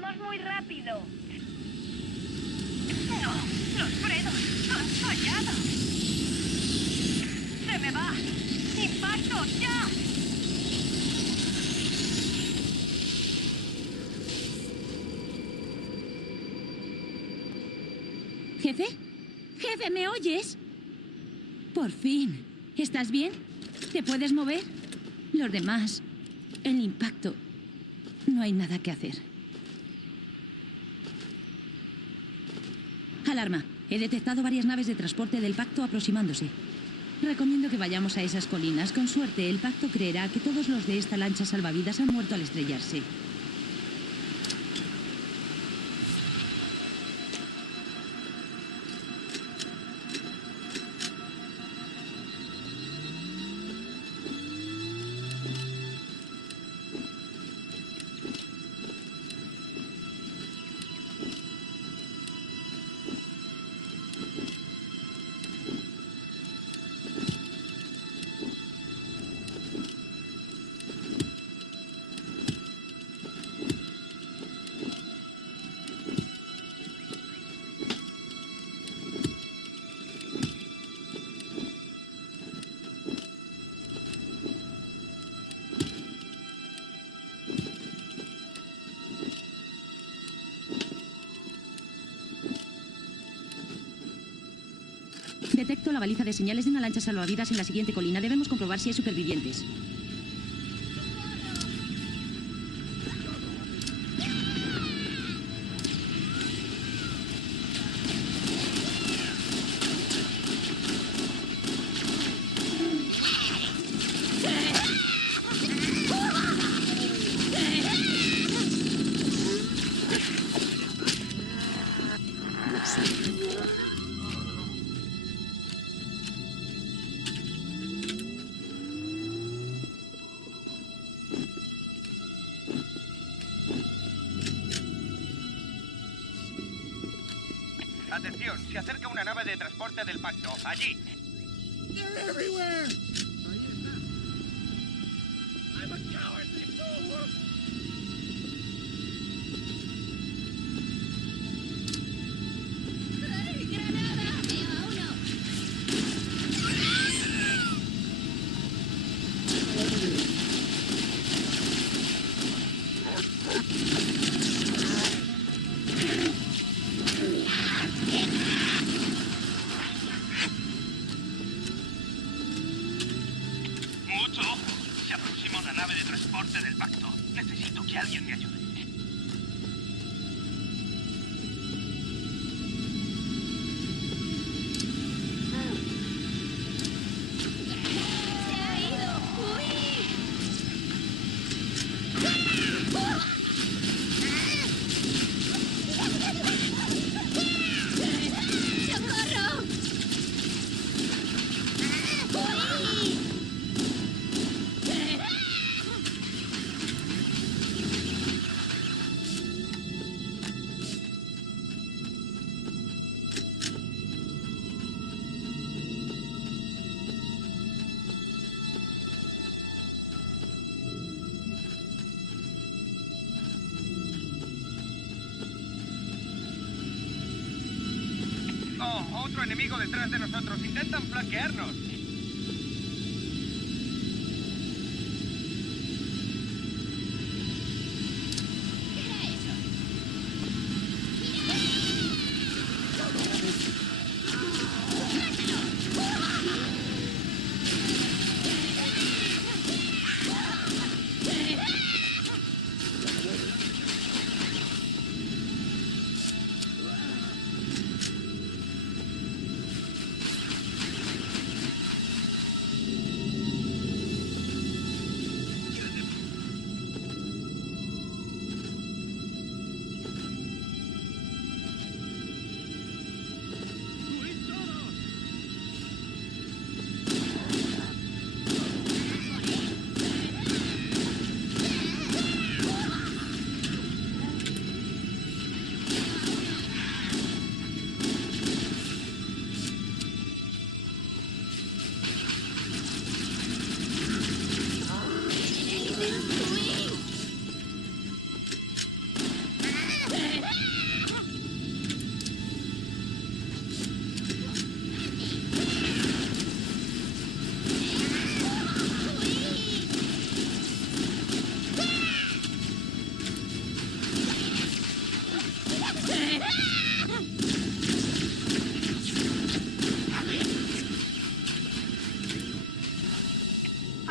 Vamos muy rápido. No, los frenos han fallado. Se me va. ¡Impacto, ya! ¿Jefe? ¿Jefe, me oyes? Por fin. ¿Estás bien? ¿Te puedes mover? Los demás... El impacto... No hay nada que hacer. Alarma. He detectado varias naves de transporte del Pacto aproximándose. Recomiendo que vayamos a esas colinas. Con suerte, el Pacto creerá que todos los de esta lancha salvavidas han muerto al estrellarse. Detecto la baliza de señales de una lancha salvavidas en la siguiente colina. Debemos comprobar si hay supervivientes. Atención, se acerca una nave de transporte del Pacto. Allí. They're everywhere! Ahí está. I'm a cowardly fool! ¡Hey, granada! ¡Veo a uno! Mucho ojo. Se aproxima una nave de transporte del Pacto. Necesito que alguien me ayude. ¡Se ha ido! ¡Uy! ¡Socorro! ¡Uy! Oh, otro enemigo detrás de nosotros. Intentan flanquearnos. ¿Qué era eso?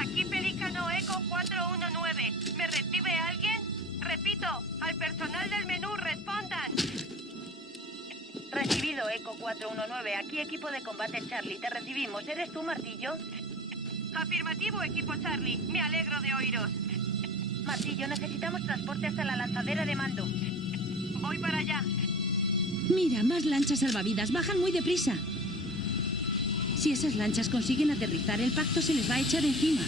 Aquí Pelícano Eco 419. ¿Me recibe alguien? Repito, al personal del menú respondan. Recibido, Eco 419. Aquí equipo de combate Charlie. Te recibimos. ¿Eres tú, Martillo? Afirmativo, equipo Charlie. Me alegro de oíros. Martillo, necesitamos transporte hasta la lanzadera de mando. Voy para allá. Mira, más lanchas salvavidas. Bajan muy deprisa. Si esas lanchas consiguen aterrizar, el pacto se les va a echar encima.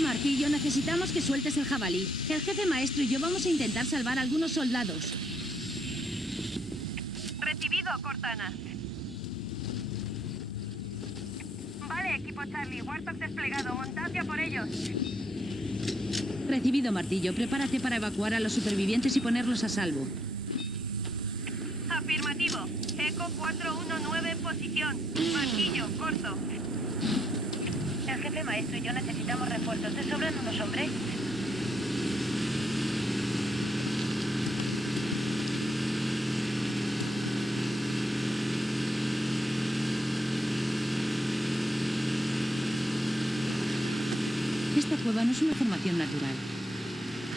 Martillo, necesitamos que sueltes el jabalí. El jefe maestro y yo vamos a intentar salvar a algunos soldados. Recibido, Cortana. Vale, equipo Charlie. Warthog desplegado. Montadse a por ellos. Recibido, Martillo. Prepárate para evacuar a los supervivientes y ponerlos a salvo. Afirmativo. Eco 419 en posición. Martillo, corto. El jefe maestro y yo necesitamos refuerzos. ¿Te sobran unos hombres? Esta cueva no es una formación natural.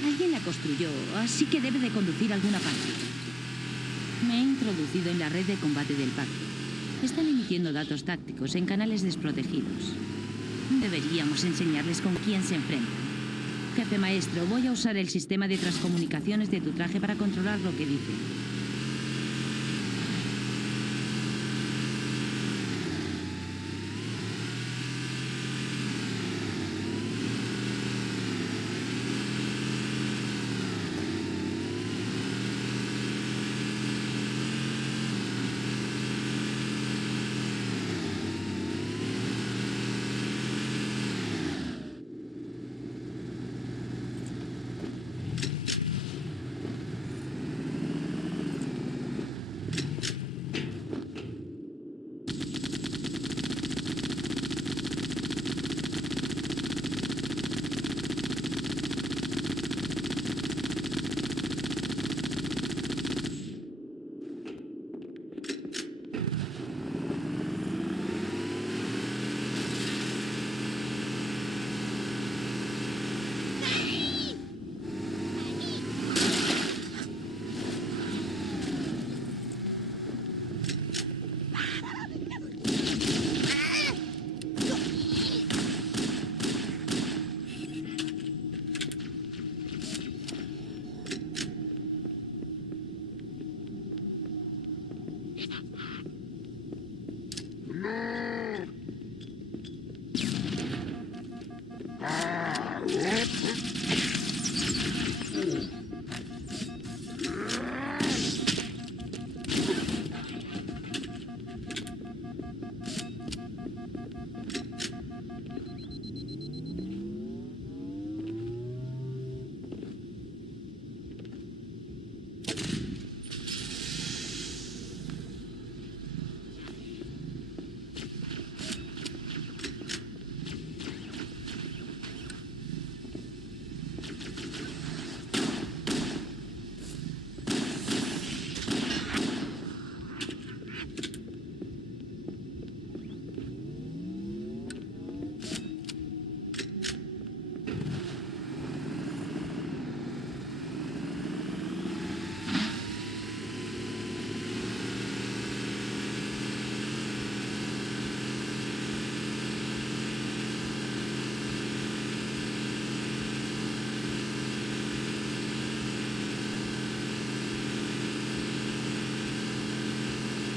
Alguien la construyó, así que debe de conducir a alguna parte. Me he introducido en la red de combate del pacto. Están emitiendo datos tácticos en canales desprotegidos. Deberíamos enseñarles con quién se enfrentan. Jefe maestro, voy a usar el sistema de transcomunicaciones de tu traje para controlar lo que dice.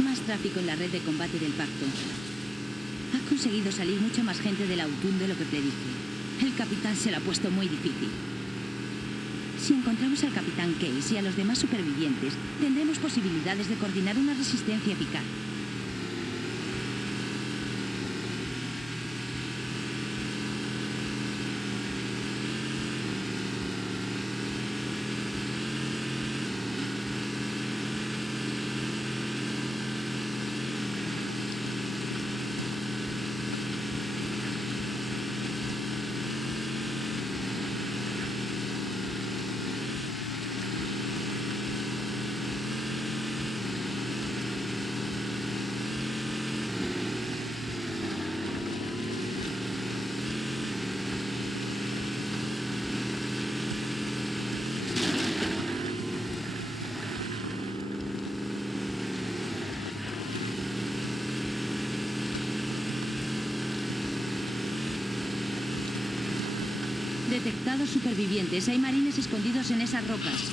Más tráfico en la red de combate del pacto. Ha conseguido salir mucha más gente del Autun de lo que predije. El capitán se lo ha puesto muy difícil. Si encontramos al capitán Case y a los demás supervivientes, tendremos posibilidades de coordinar una resistencia eficaz. Detectados supervivientes. Hay marines escondidos en esas rocas.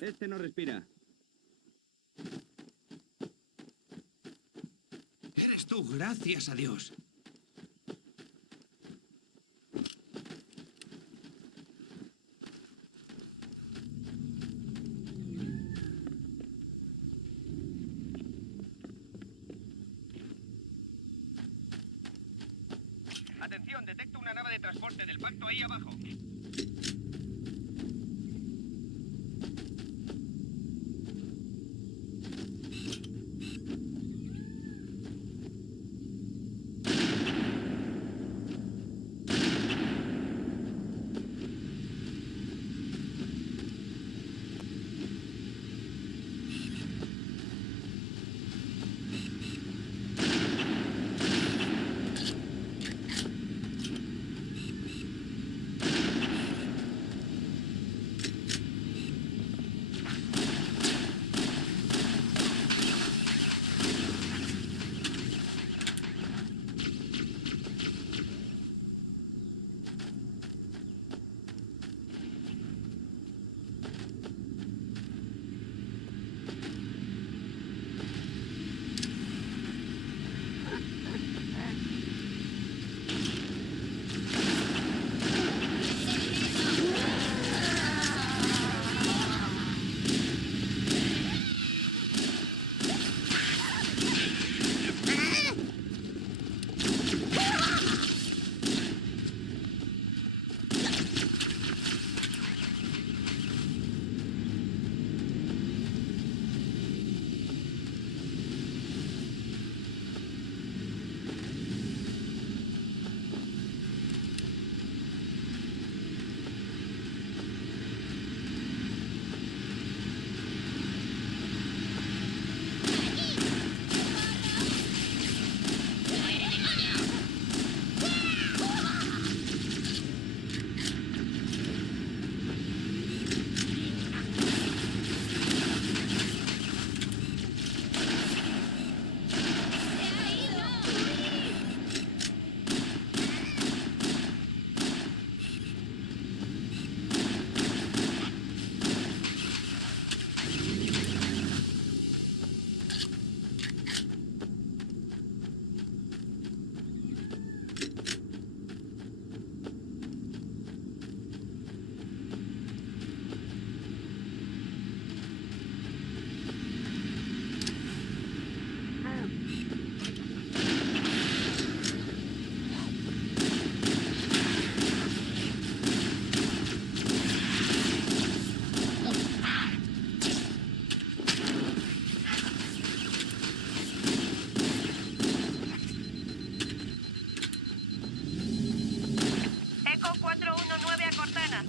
Este no respira. Eres tú, gracias a Dios. Atención, detecto una nave de transporte del pacto ahí abajo.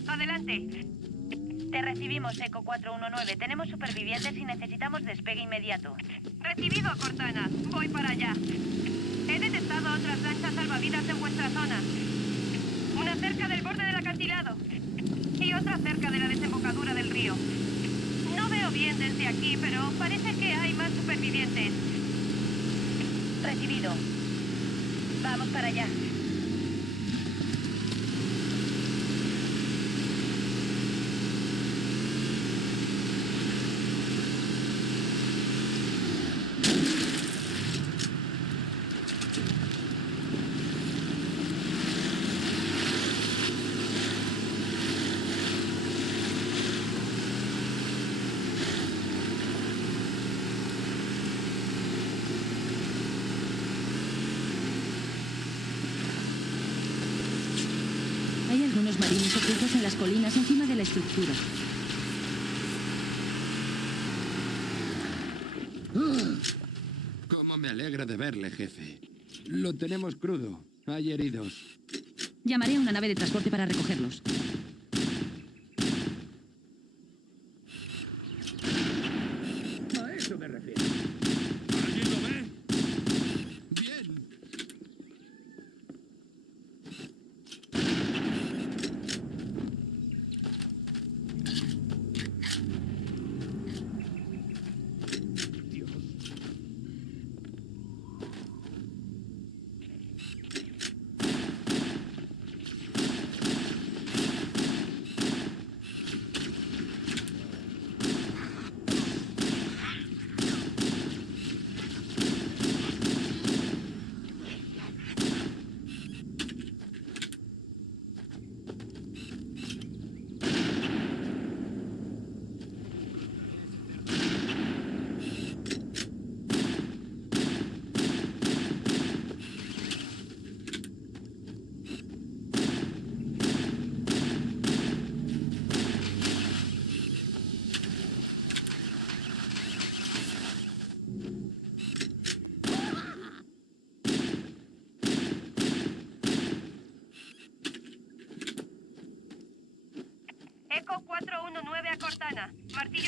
Adelante. Te recibimos, Eco 419. Tenemos supervivientes y necesitamos despegue inmediato. Recibido, Cortana. Voy para allá. He detectado otras lanchas salvavidas en vuestra zona. Una cerca del borde del acantilado y otra cerca de la desembocadura del río. No veo bien desde aquí, pero parece que hay más supervivientes. Recibido. Vamos para allá. Hay algunos marines ocultos en las colinas encima de la estructura. Cómo me alegra de verle, jefe. Lo tenemos crudo. Hay heridos. Llamaré a una nave de transporte para recogerlos.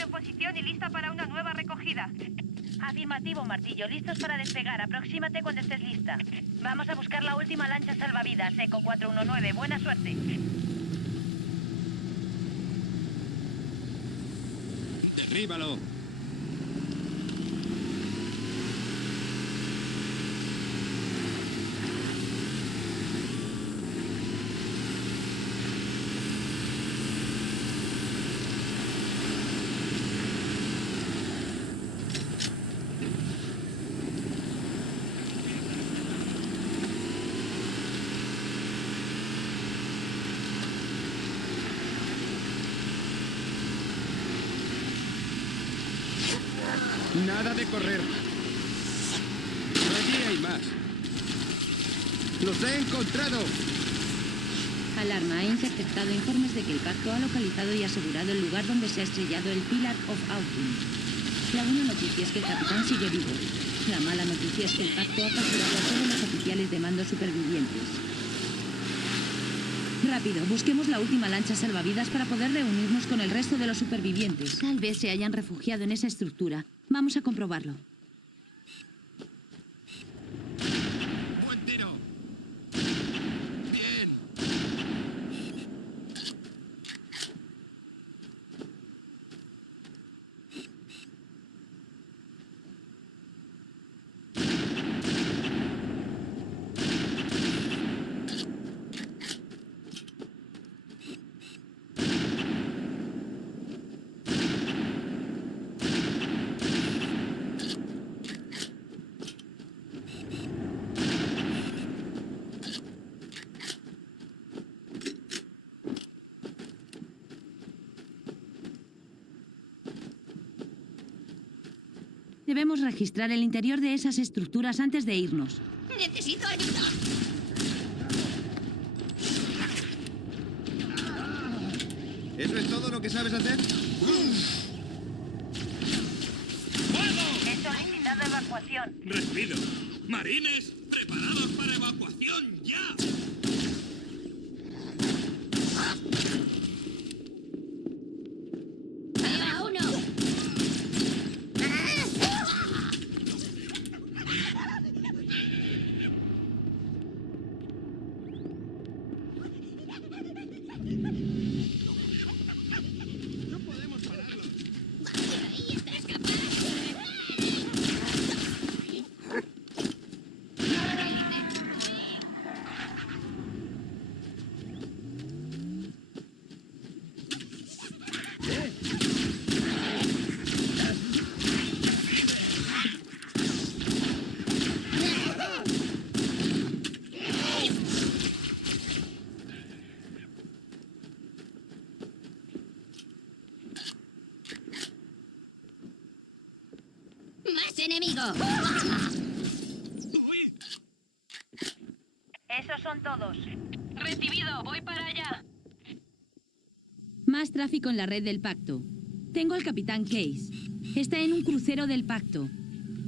en posición y lista para una nueva recogida. Afirmativo, Martillo. Listos para despegar. Aproxímate cuando estés lista. Vamos a buscar la última lancha salvavidas. Eco 419. Buena suerte. ¡Derríbalo! Nada de correr. Allí hay más. ¡Los he encontrado! Alarma, ha interceptado informes de que el pacto ha localizado y asegurado el lugar donde se ha estrellado el Pillar of Autumn. La buena noticia es que el capitán sigue vivo. La mala noticia es que el pacto ha capturado a todos los oficiales de mando supervivientes. Rápido, busquemos la última lancha salvavidas para poder reunirnos con el resto de los supervivientes. Tal vez se hayan refugiado en esa estructura. Vamos a comprobarlo. ¡Buen tiro! ¡Bien! Debemos registrar el interior de esas estructuras antes de irnos. ¡Necesito ayuda! ¿Eso es todo lo que sabes hacer? He solicitado evacuación. ¡Respiro! ¡Marines! ¡Preparados para evacuación ya! ¡Ahí va uno! No podemos pararlo. ¡Ahí está escapando! ¡Más enemigo! ¡Uy! Esos son todos. Recibido. Voy para allá. Más tráfico en la red del pacto. Tengo al capitán Case. Está en un crucero del pacto.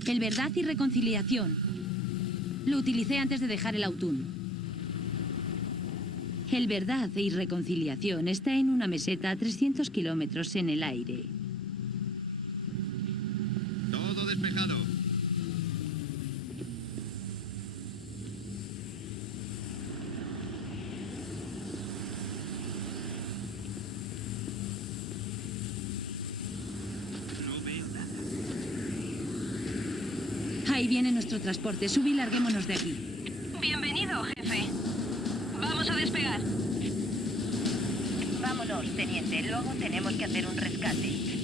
El Verdad y Reconciliación. Lo utilicé antes de dejar el Autun. El Verdad y Reconciliación está en una meseta a 300 kilómetros en el aire. Todo despejado. No veo nada. Ahí viene nuestro transporte. Sub y larguémonos de aquí. Bienvenido, jefe. Vamos a despegar. Vámonos, teniente. Luego tenemos que hacer un rescate.